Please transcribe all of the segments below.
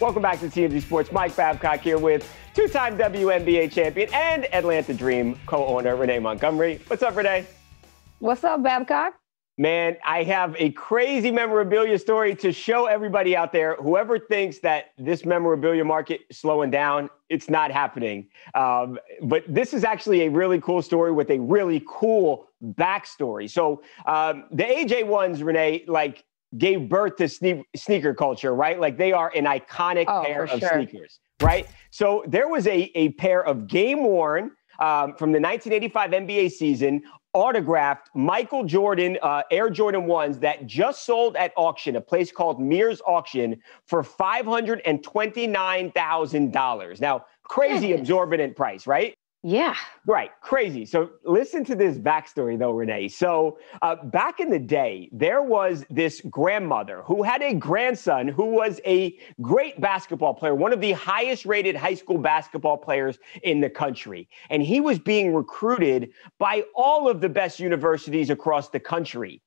Welcome back to TMZ Sports. Mike Babcock here with two-time WNBA champion and Atlanta Dream co-owner Renee Montgomery. What's up, Renee? What's up, Babcock? Man, I have a crazy memorabilia story to show everybody out there. Whoever thinks that this memorabilia market is slowing down, it's not happening. But this is actually a really cool story with a really cool backstory. So the AJ1s, Renee, gave birth to sneaker culture, right? Like they are an iconic pair of sneakers, right? So there was a pair of game-worn from the 1985 NBA season, autographed Michael Jordan Air Jordan 1s that just sold at auction, a place called Mears Auction, for $529,000. Now, crazy exorbitant price, right? Yeah. Right. Crazy. So listen to this backstory, though, Renee. So back in the day, there was this grandmother who had a grandson who was a great basketball player, one of the highest rated high school basketball players in the country. And he was being recruited by all of the best universities across the country.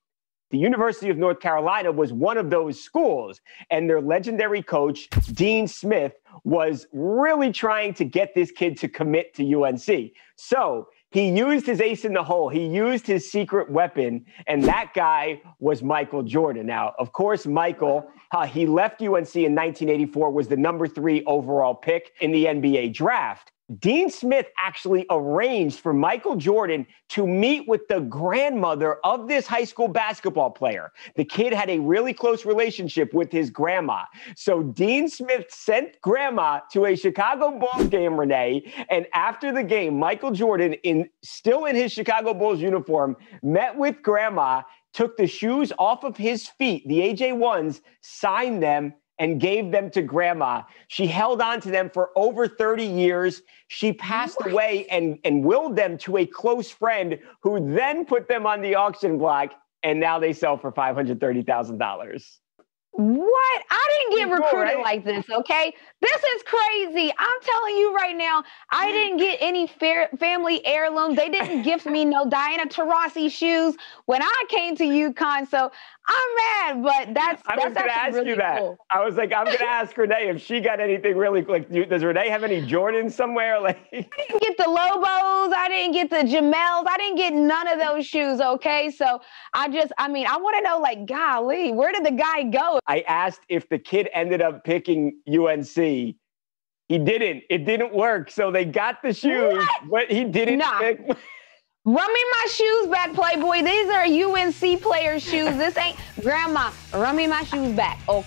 The University of North Carolina was one of those schools, and their legendary coach, Dean Smith, was really trying to get this kid to commit to UNC. So he used his ace in the hole. He used his secret weapon, and that guy was Michael Jordan. Now, of course, Michael, he left UNC in 1984, was the #3 overall pick in the NBA draft. Dean Smith actually arranged for Michael Jordan to meet with the grandmother of this high school basketball player. The kid had a really close relationship with his grandma. So Dean Smith sent grandma to a Chicago Bulls game, Renee, and after the game, Michael Jordan, still in his Chicago Bulls uniform, met with grandma, took the shoes off of his feet, the AJ1s, signed them, and gave them to grandma. She held on to them for over 30 years. She passed away and willed them to a close friend who then put them on the auction block, and now they sell for $530,000. What? I didn't get recruited right? like this, okay? This is crazy. I'm telling you right now, I didn't get any family heirlooms. They didn't gift me no Diana Taurasi shoes when I came to UConn. So I'm mad, but that's actually really cool. I was like, I'm going to ask Renee if she got anything really, does Renee have any Jordans somewhere? I didn't get the Lobos. I didn't get the Jamels. I didn't get none of those shoes, okay? So I want to know, golly, where did the guy go? I asked if the kid ended up picking UNC. He didn't. It didn't work. So they got the shoes, but he didn't pick. Run me my shoes back, Playboy. These are UNC players' shoes. This ain't grandma. Run me my shoes back. Okay.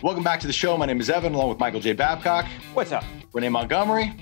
Welcome back to the show. My name is Evan, along with Michael J. Babcock. What's up? Renee Montgomery.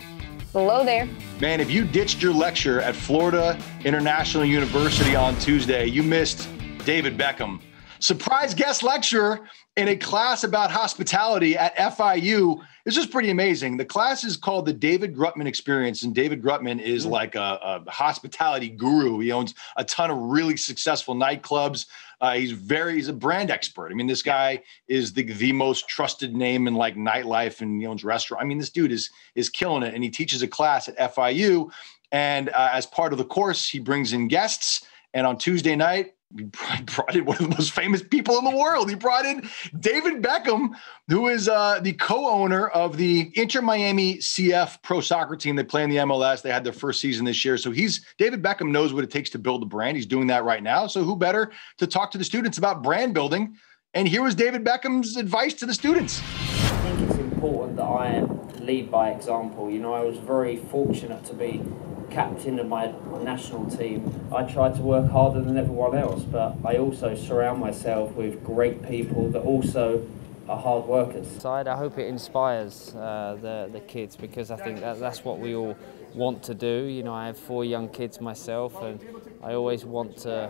Hello there. Man, if you ditched your lecture at Florida International University on Tuesday, you missed David Beckham. Surprise guest lecturer in a class about hospitality at FIU. It's just pretty amazing. The class is called the David Grutman Experience, and David Grutman is like a hospitality guru. He owns a ton of really successful nightclubs. He's a brand expert. I mean, this guy is the most trusted name in nightlife, and he owns restaurant. I mean, this dude is killing it, and he teaches a class at FIU. And as part of the course, he brings in guests. And on Tuesday night, he brought in one of the most famous people in the world. He brought in David Beckham, who is the co-owner of the Inter Miami CF pro soccer team. They play in the MLS. They had their first season this year. So David Beckham knows what it takes to build a brand. He's doing that right now. So who better to talk to the students about brand building? And here was David Beckham's advice to the students. I think it's important that I lead by example. You know, I was very fortunate to be captain of my national team. I tried to work harder than everyone else, but I also surround myself with great people that also are hard workers. I hope it inspires the kids, because I think that's what we all want to do. You know, I have 4 young kids myself, and I always want to,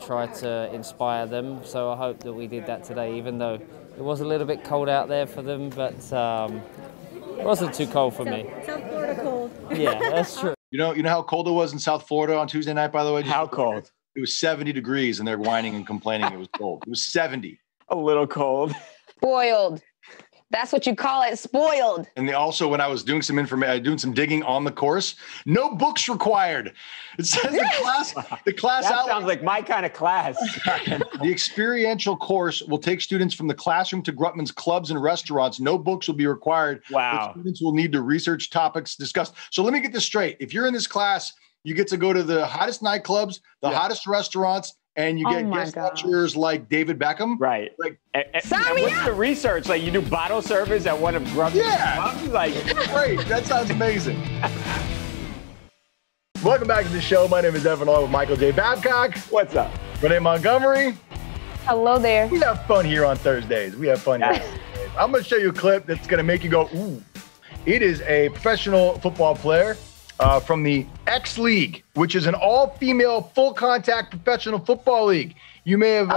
try to inspire them. So I hope that we did that today, even though it was a little bit cold out there for them, but it wasn't too cold for me. South Florida cold. Yeah, that's true. You know how cold it was in South Florida on Tuesday night, by the way? How cold? It was 70 degrees, and they're whining and complaining it was cold. It was 70. A little cold. Boiled. That's what you call it, spoiled. And also, when I was doing some digging on the course, no books required. It says the class that sounds like my kind of class. The experiential course will take students from the classroom to Grutman's clubs and restaurants. No books will be required. Wow. But students will need to research topics discussed. So let me get this straight. If you're in this class, you get to go to the hottest nightclubs, the hottest restaurants, and you get guest lecturers like David Beckham. Right. Like, and what's the research? Like, you do bottle service at one of Grutman's clubs? Like, great. That sounds amazing. Welcome back to the show. My name is Evan, along with Michael J. Babcock. What's up? Renee Montgomery. Hello there. We have fun here on Thursdays. I'm going to show you a clip that's going to make you go, ooh. It is a professional football player from the X League, which is an all-female, full-contact professional football league. You may have,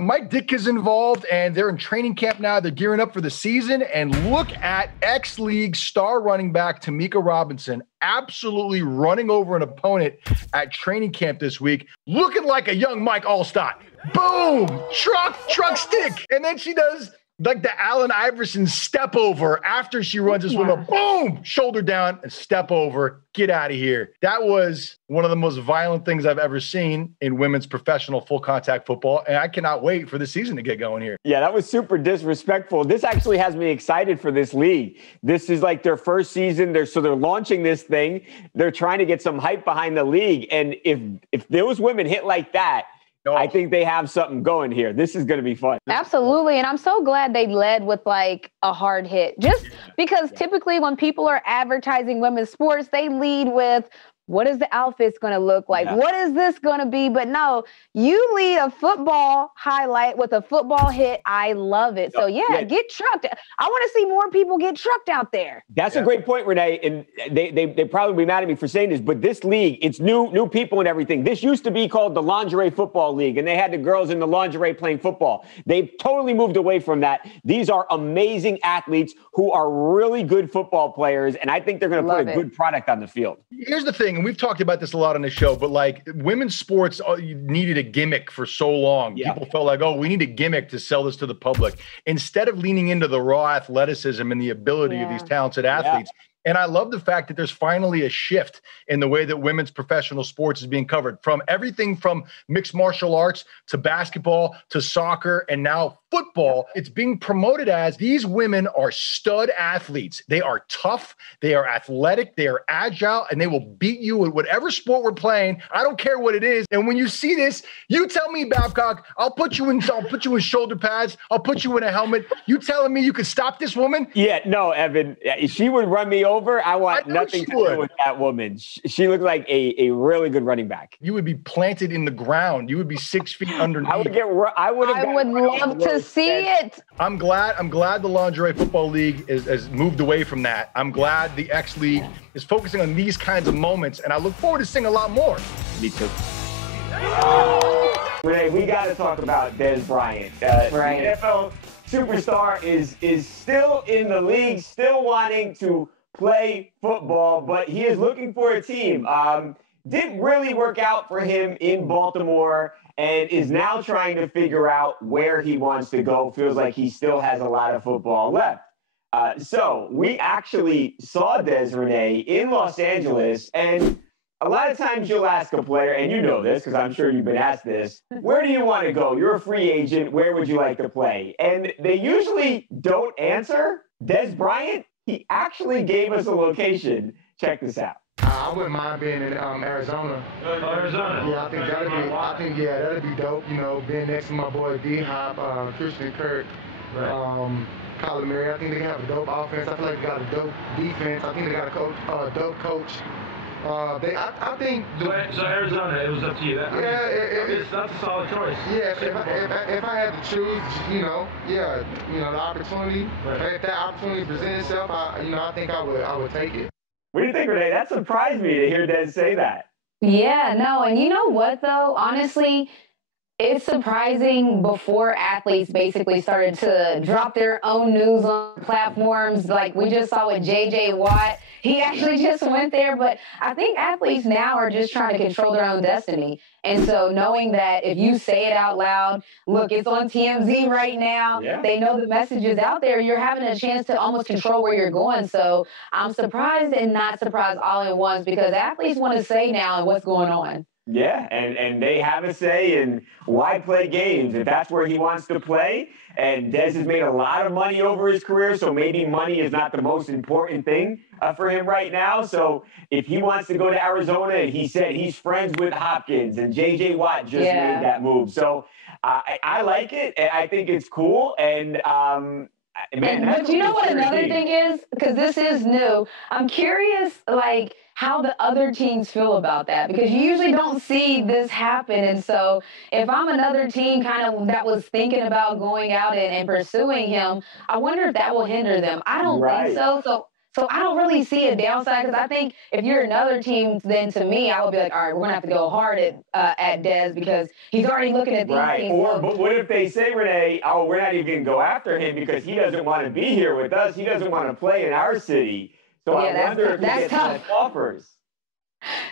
Mike Dick is involved, and they're in training camp now. They're gearing up for the season, and look at X League star running back TAMIKA Robinson absolutely running over an opponent at training camp this week, looking like a young Mike Allstott. Boom! Truck stick! And then she does like the Allen Iverson step over after she runs this woman, boom, shoulder down and step over, get out of here. That was one of the most violent things I've ever seen in women's professional full contact football. And I cannot wait for the season to get going here. Yeah, that was super disrespectful. This actually has me excited for this league. This is like their first season. They're launching this thing. They're trying to get some hype behind the league. And if those women hit like that, I think they have something going here. This is going to be fun. Absolutely. And I'm so glad they led with like a hard hit, just because typically when people are advertising women's sports, they lead with, what is the outfit's going to look like? Yeah. What is this going to be? But no, you lead a football highlight with a football hit. I love it. So get trucked. I want to see more people get trucked out there. That's a great point, Renee. And they probably be mad at me for saying this, but this league, it's new people and everything. This used to be called the Lingerie Football League, and they had the girls in the lingerie playing football. They've totally moved away from that. These are amazing athletes who are really good football players, and I think they're going to put a good product on the field. Here's the thing. And we've talked about this a lot on the show, but like women's sports needed a gimmick for so long. Yeah. People felt like, oh, we need a gimmick to sell this to the public. Instead of leaning into the raw athleticism and the ability of these talented athletes. And I love the fact that there's finally a shift in the way that women's professional sports is being covered, from everything from mixed martial arts to basketball to soccer and now football. It's being promoted as these women are stud athletes. They are tough, they are athletic, they are agile, and they will beat you at whatever sport we're playing. I don't care what it is. And when you see this, you tell me, Babcock, I'll put you in shoulder pads, I'll put you in a helmet. You telling me you could stop this woman? Yeah, no, Evan, she would run me over. I want nothing to do with that woman. She looked like a really good running back. You would be planted in the ground. You would be 6 feet underneath. I would love to see it. I'm glad the Lingerie Football League has moved away from that. I'm glad the X League is focusing on these kinds of moments, and I look forward to seeing a lot more. Me too. Renee, we got to talk about Dez Bryant. Right. The NFL superstar is still in the league, still wanting to play football, but he is looking for a team. Didn't really work out for him in Baltimore and is now trying to figure out where he wants to go. Feels like he still has a lot of football left. So we actually saw Dez, Renee, in Los Angeles, and a lot of times you'll ask a player, and you know this because I'm sure you've been asked this, where do you want to go? You're a free agent. Where would you like to play? And they usually don't answer. Dez Bryant, he actually gave us a location. Check this out. I wouldn't mind being in Arizona. Arizona? Yeah, that'd be dope. You know, being next to my boy D-Hop, Christian Kirk, Kyler Murray. I think they have a dope offense. I feel like they got a dope defense. I think they got a dope coach. I think. So Arizona, it was up to you. That's a solid choice. Yeah, if I had to choose, the opportunity. If that opportunity presents itself, I think I would take it. What do you think, Renee? That surprised me to hear Dez say that. Yeah, no, and you know what, though? Honestly, It's surprising before athletes basically started to drop their own news on platforms. Like we just saw with J.J. Watt. He actually just went there. But I think athletes now are just trying to control their own destiny. And so knowing that if you say it out loud, look, it's on TMZ right now. Yeah. They know the message is out there. You're having a chance to almost control where you're going. So I'm surprised and not surprised all at once because athletes want to say now and what's going on. Yeah, and they have a say in why play games if that's where he wants to play. And Dez has made a lot of money over his career, so maybe money is not the most important thing for him right now. So if he wants to go to Arizona, and he said he's friends with Hopkins, and J.J. Watt just made that move. So I like it, and I think it's cool. And man, but you know what another thing is? Because this is new. I'm curious, like, how the other teams feel about that, because you usually don't see this happen. And so if I'm another team kind of that was thinking about going out and pursuing him, I wonder if that will hinder them. I don't think so. So I don't really see a downside, because I think if you're another team, then to me, I would be like, all right, we're going to have to go hard at Dez because he's already looking at these teams. Or, but what if they say, Renee, oh, we're not even going to go after him because he doesn't want to be here with us. He doesn't want to play in our city. So I wonder if he gets less offers.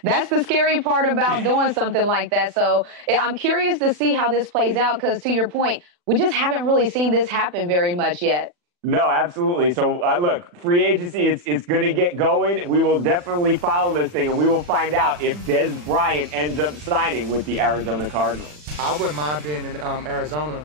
That's the scary part about doing something like that. So I'm curious to see how this plays out, because to your point, we just haven't really seen this happen very much yet. No, absolutely. So, look, free agency is going to get going. We will definitely follow this thing, and we will find out if Dez Bryant ends up signing with the Arizona Cardinals. I wouldn't mind being in Arizona.